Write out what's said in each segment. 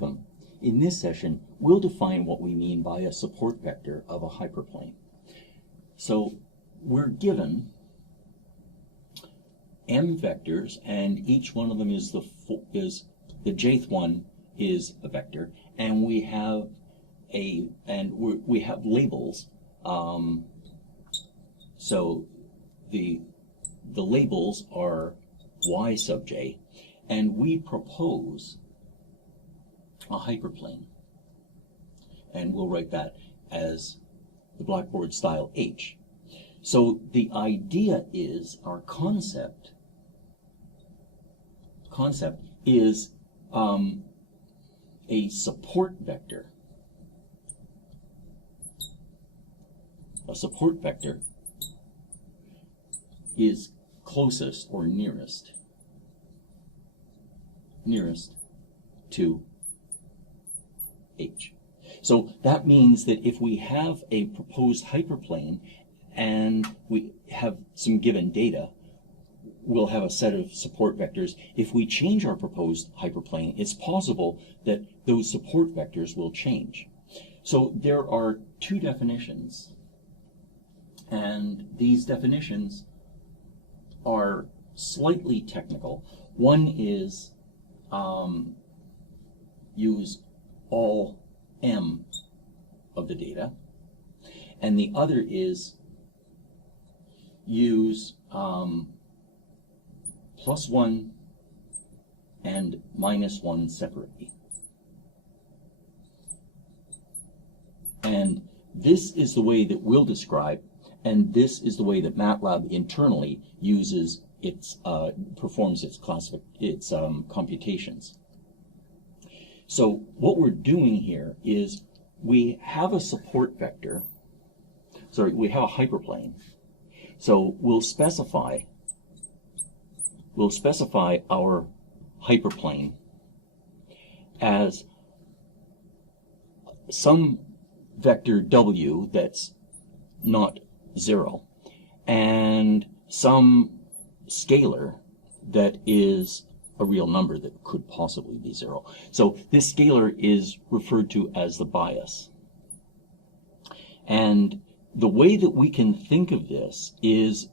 Welcome. In this session, we'll define what we mean by a support vector of a hyperplane. So we're given m vectors, and each one of them is the jth one is a vector, and we have we have labels. So the labels are y sub j, and we propose a hyperplane, and we'll write that as the Blackboard style H. So the idea is, our concept is a support vector. A support vector is closest or nearest to H. So that means that if we have a proposed hyperplane and we have some given data, we'll have a set of support vectors. If we change our proposed hyperplane, it's possible that those support vectors will change. So there are two definitions, and these definitions are slightly technical. One is use all m of the data, and the other is use +1 and -1 separately. And this is the way that we'll describe, and this is the way that MATLAB internally uses its performs its computations. So what we're doing here is we have a support vector. Sorry, we have a hyperplane. So we'll specify our hyperplane as some vector w that's not 0, and some scalar that is a real number that could possibly be 0. So this scalar is referred to as the bias. And the way that we can think of this is,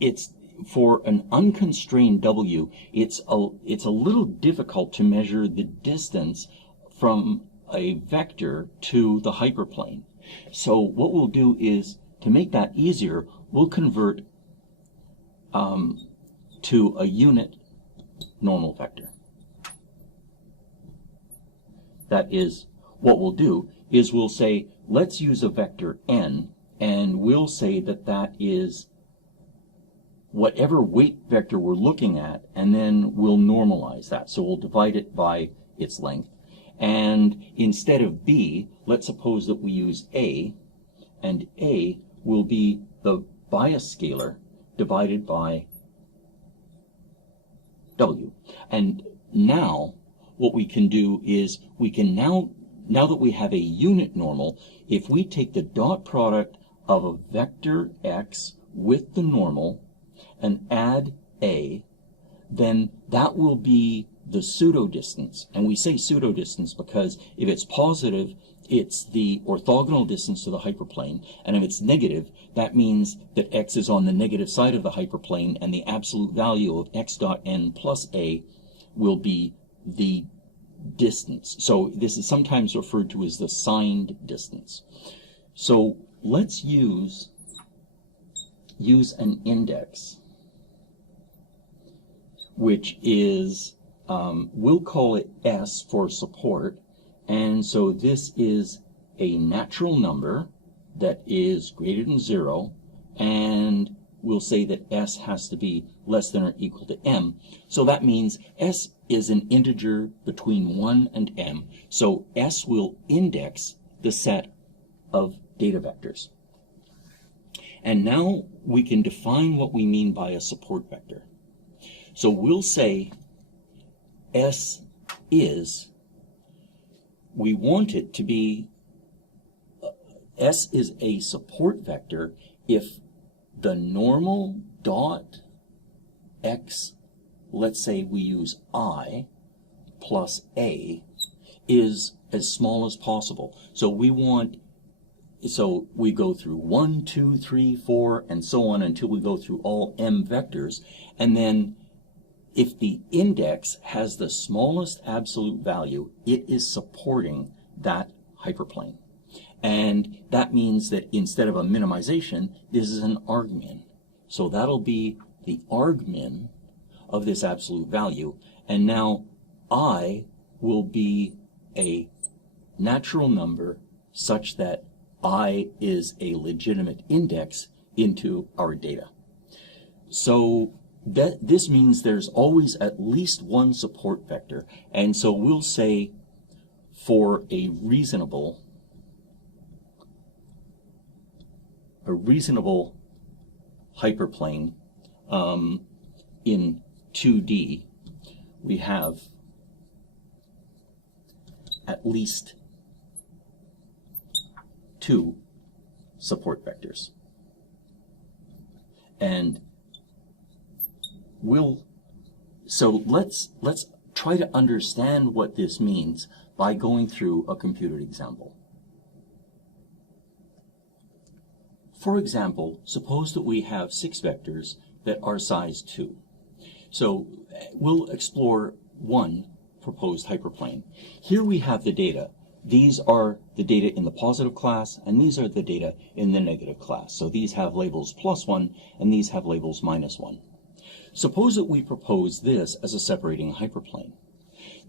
it's for an unconstrained w, it's a little difficult to measure the distance from a vector to the hyperplane. So what we'll do is, to make that easier, we'll convert to a unit normal vector. That is, what we'll do is we'll say, let's use a vector n, and we'll say that that is whatever weight vector we're looking at, and then we'll normalize that. So we'll divide it by its length. And instead of b, let's suppose that we use a, and a will be the bias scalar divided by w. And now what we can do is, we can now that we have a unit normal, if we take the dot product of a vector x with the normal and add a, then that will be the pseudo distance. And we say pseudo distance because if it's positive, it's the orthogonal distance to the hyperplane, and if it's negative, that means that x is on the negative side of the hyperplane, and the absolute value of x dot n plus a will be the distance. So this is sometimes referred to as the signed distance. So let's use an index, which is, we'll call it S for support. And so this is a natural number that is greater than 0, and we'll say that S has to be less than or equal to m. So that means S is an integer between 1 and m. So S will index the set of data vectors. And now we can define what we mean by a support vector. So we'll say S is, we want it to be, S is a support vector if the normal dot x, let's say we use I, plus a, is as small as possible. So we go through 1, 2, 3, 4, and so on until we go through all m vectors, and then if the index has the smallest absolute value, it is supporting that hyperplane. And that means that instead of a minimization, this is an argmin. So that'll be the argmin of this absolute value. And now I will be a natural number such that I is a legitimate index into our data. So this means there's always at least one support vector. And so we'll say for a reasonable hyperplane in 2D, we have at least 2 support vectors. And let's try to understand what this means by going through a computed example. For example, suppose that we have 6 vectors that are size 2. So we'll explore one proposed hyperplane. Here we have the data. These are the data in the positive class, and these are the data in the negative class. So these have labels +1, and these have labels -1. Suppose that we propose this as a separating hyperplane.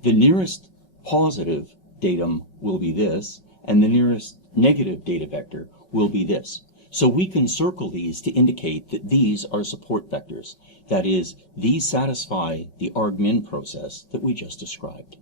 The nearest positive datum will be this, and the nearest negative data vector will be this. So we can circle these to indicate that these are support vectors. That is, these satisfy the argmin process that we just described.